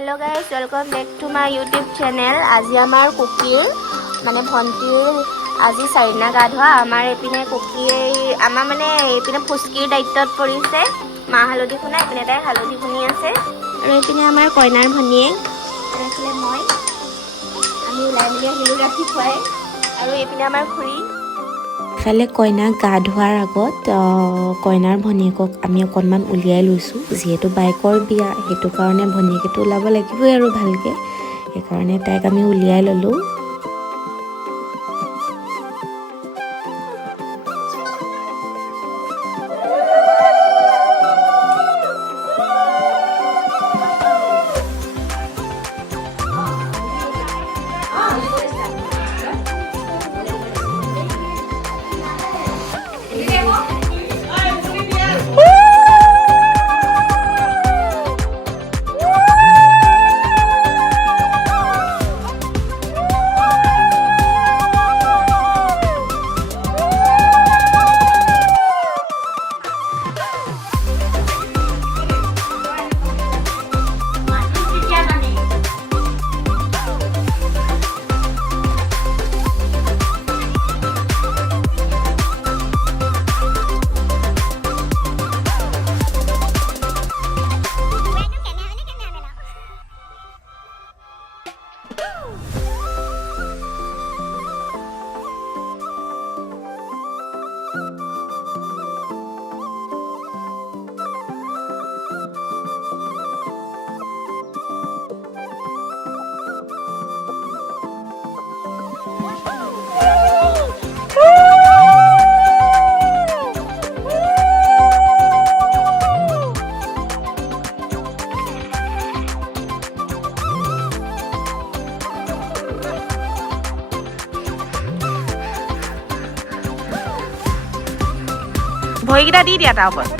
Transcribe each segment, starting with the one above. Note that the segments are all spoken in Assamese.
Hello guys welcome back to my YouTube channel. आज आमार कुकीर माने भंटीर आज 4 दिना गা ধোৱা। आमार एपिने कुकीर आमार माने एपिने फुस्कीर दायित्वत परिছে। मा हालधि खुना एपिने ताई हालधि खुनी আছে আৰু एपिने आमार कयनार भनिয়েक এফালে মই আমি ওলাই মিলি আহিলো ৰাতিপুৱাই আৰু एपिने आमार খুৰী ইফালে কইনাক গা ধোৱাৰ আগত কইনাৰ ভনীয়েকক আমি অকণমান উলিয়াই লৈছোঁ যিহেতু বাইকৰ বিয়া সেইটো কাৰণে ভনীয়েকেতো ওলাব লাগিবই আৰু ভালকৈ সেইকাৰণে তাইক আমি উলিয়াই ল'লোঁ। ভৰিকেইটা দি দিয়া তাৰ ওপৰত।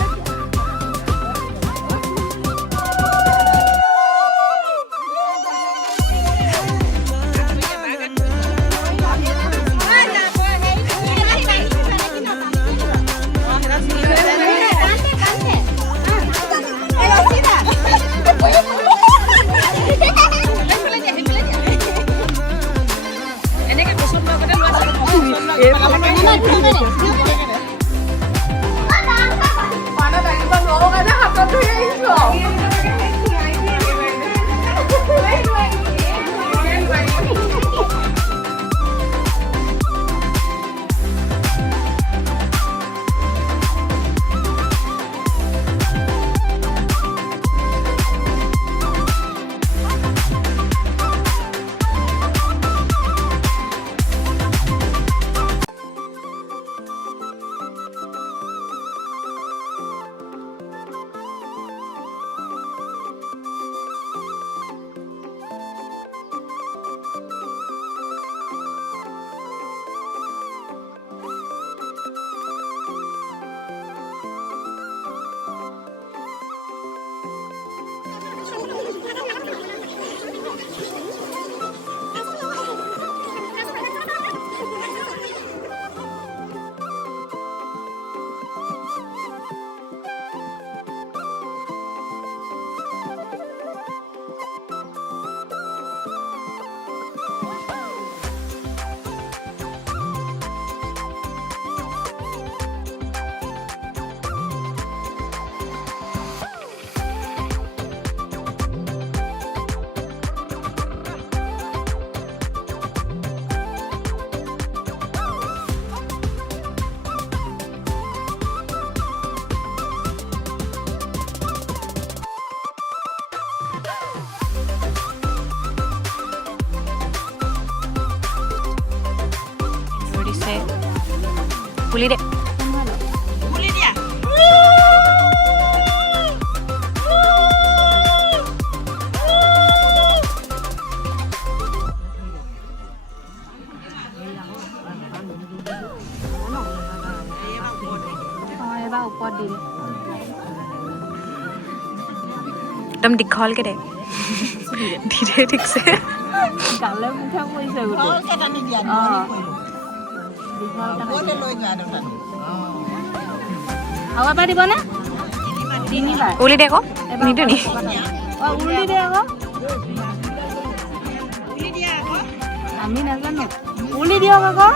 পুলি দে পুলি দিয়া এবাৰ ওপৰত দিলে একদম দীঘলকে দে ধীৰে ঠিকছে গালে মুখে পৰিছে আৰু এবাৰ দিবনে? 3বাৰ উলি দে আকৌ নিদো নি উলি দে আকৌ আমি নাজানো উলি দিয়ক আকৌ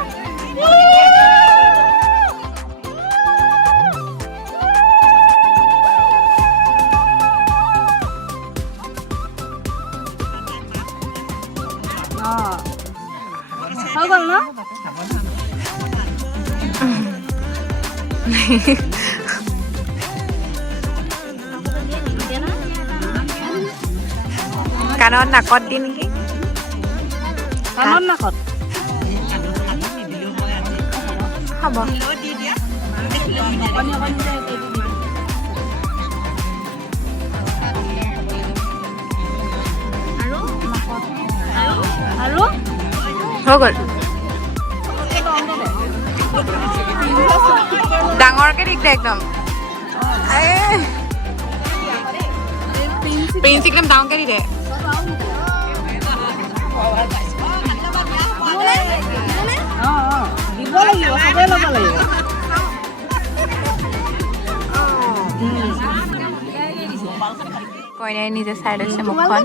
হৈ গ'ল ন কাণত নাকত দি নেকি কাণত নাকত হ'ব আৰু হৈ গ'ল ডাঙৰকে দিক দে একদম প্ৰিন্স একদম ডাঙৰকে দি দে দিব লাগিব চবেই ল'ব লাগিব কইনাই নিজে চাই লৈছে মুখখন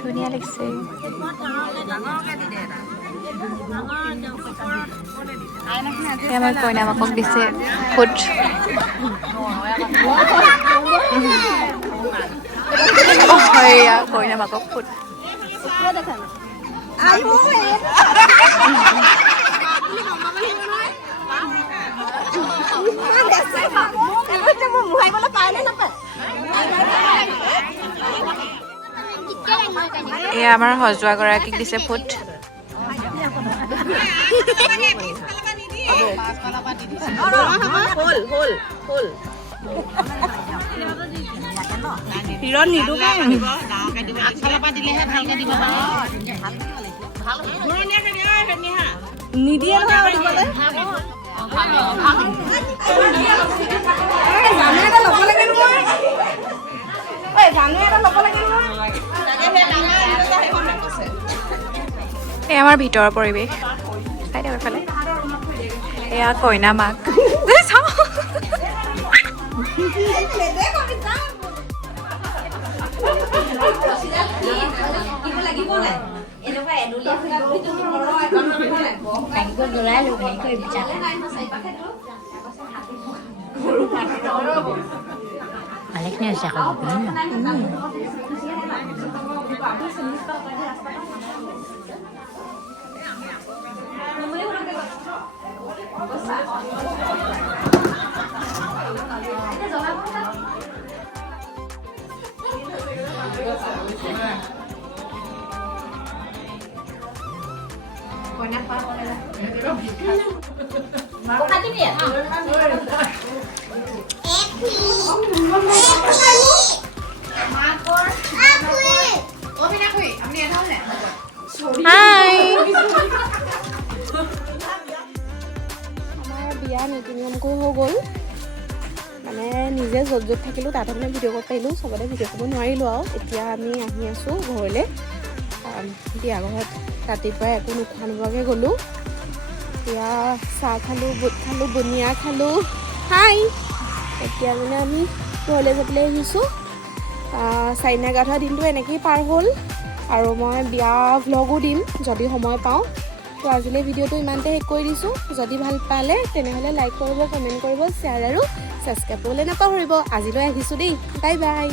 ধুনীয়া লাগিছে আমাৰ কইনা মাকক দিছে ফুট কইনা মাকক ফুট এয়া আমাৰ সজোৱা গৰাকীক দিছে ফুট হিৰণ নিদো নিদিয়ে এই আমাৰ ভিতৰৰ পৰিৱেশ চাই দিয়ক এইফালে এয়া কইনা মাক বিয়া নীতি নিয়মকৈ হৈ গ'ল মানে নিজে য'ত য'ত থাকিলোঁ তাত মানে ভিডিঅ' কৰিব পাৰিলোঁ চবতে ভিডিঅ' কৰিব নোৱাৰিলোঁ আৰু এতিয়া আমি আহি আছোঁ ঘৰলৈ বিয়া ঘৰত ৰাতিপুৱাই একো নোখোৱা নোপোৱাকৈ গ'লোঁ এতিয়া চাহ খালোঁ বুট খালোঁ বুনিয়া খালোঁ হাই এতিয়া মানে আমি ঘৰলৈ যাবলৈ আহিছোঁ চাইনা গা ধোৱা দিনটো এনেকৈয়ে পাৰ হ'ল আৰু মই বিয়া ভ্লগো দিম যদি সময় পাওঁ তো আজিলৈ ভিডিঅ'টো ইমানতে শেষ কৰি দিছোঁ যদি ভাল পালে তেনেহ'লে লাইক কৰিব কমেণ্ট কৰিব শ্বেয়াৰ আৰু ছাবস্ক্ৰাইব কৰিবলৈ নাপাহৰিব আজিলৈ আহিছোঁ দেই বাই বাই